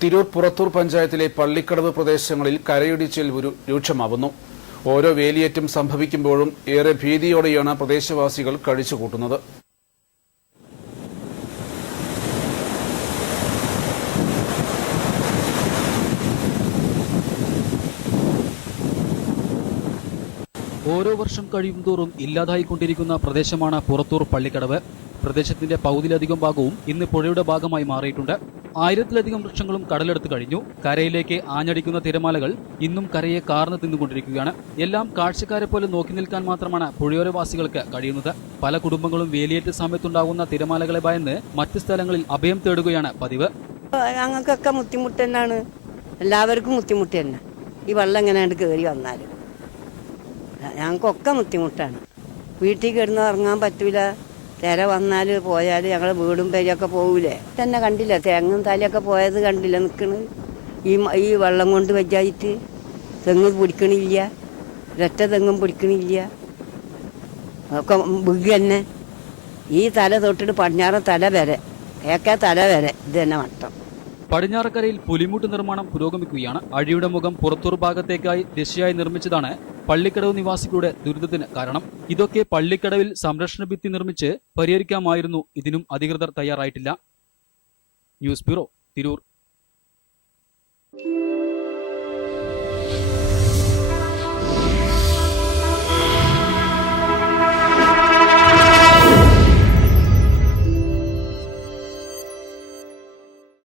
തിരൂർ പുറത്തൂർ പഞ്ചായത്തിലെ പള്ളിക്കടവ് പ്രദേശങ്ങളിൽ കരയിടിച്ചിൽ രൂക്ഷമാവുന്നു. ഓരോ വേലിയേറ്റം സംഭവിക്കുമ്പോഴും ഏറെ ഭീതിയോടെയാണ് പ്രദേശവാസികൾ കഴിച്ചുകൂട്ടുന്നത്. ഓരോ വർഷം കഴിയും തോറും ഇല്ലാതായിക്കൊണ്ടിരിക്കുന്ന പ്രദേശമാണ് പുറത്തൂർ പള്ളിക്കടവ്. പ്രദേശത്തിന്റെ പകുതിയിലധികം ഭാഗവും ഇന്ന് പുഴയുടെ ഭാഗമായി മാറിയിട്ടുണ്ട്. ആയിരത്തിലധികം വൃക്ഷങ്ങളും കടലെടുത്ത് കഴിഞ്ഞു. കരയിലേക്ക് ആഞ്ഞടിക്കുന്ന തിരമാലകൾ ഇന്നും കരയെ കാർന്നു തിന്നുകൊണ്ടിരിക്കുകയാണ്. എല്ലാം കാഴ്ചക്കാരെ പോലെ നോക്കി നിൽക്കാൻ മാത്രമാണ് പുഴയോരവാസികൾക്ക് കഴിയുന്നത്. പല കുടുംബങ്ങളും വേലിയേറ്റ സമയത്തുണ്ടാകുന്ന തിരമാലകളെ ഭയന്ന് മറ്റ് സ്ഥലങ്ങളിൽ അഭയം തേടുകയാണ് പതിവ്. ഞങ്ങൾക്കൊക്കെ ബുദ്ധിമുട്ട് തന്നെയാണ്. എല്ലാവർക്കും ബുദ്ധിമുട്ട് തന്നെ. ഈ വെള്ളം എങ്ങനെയാണ് കയറി വന്നാൽ ഞങ്ങൾക്കൊക്കെ ബുദ്ധിമുട്ടാണ് വീട്ടിൽ കിടന്ന് ഇറങ്ങാൻ പറ്റൂല. തിര വന്നാൽ പോയാൽ ഞങ്ങൾ വീടും പേരൊക്കെ പോകൂലേ തന്നെ കണ്ടില്ല? തെങ്ങും തലയൊക്കെ പോയത് കണ്ടില്ല? നിൽക്കണ് ഈ ഈ വെള്ളം കൊണ്ട് വെച്ചായിട്ട് തെങ്ങ് പിടിക്കണില്ല. ഒരൊറ്റ തെങ്ങും പിടിക്കണില്ല. ഒക്കെ ബുഗ് തന്നെ. ഈ തല തൊട്ടിട്ട് പടിഞ്ഞാറ് തല വരെ. ഏക്കെ തല വരെ. ഇത് തന്നെ മട്ടം പടിഞ്ഞാറക്കരയിൽ പുലിമുട്ട് നിർമ്മാണം പുരോഗമിക്കുകയാണ്. അഴിയുടെ മുഖം പുറത്തൂർ ഭാഗത്തേക്കായി ദിശയായി നിർമ്മിച്ചതാണ് പള്ളിക്കടവ് നിവാസികളുടെ ദുരിതത്തിന് കാരണം. ഇതൊക്കെ പള്ളിക്കടവിൽ സംരക്ഷണ ഭിത്തി നിർമ്മിച്ച് പരിഹരിക്കാമായിരുന്നു. ഇതിനും അധികൃതർ തയ്യാറായിട്ടില്ല. News bureau Tirur.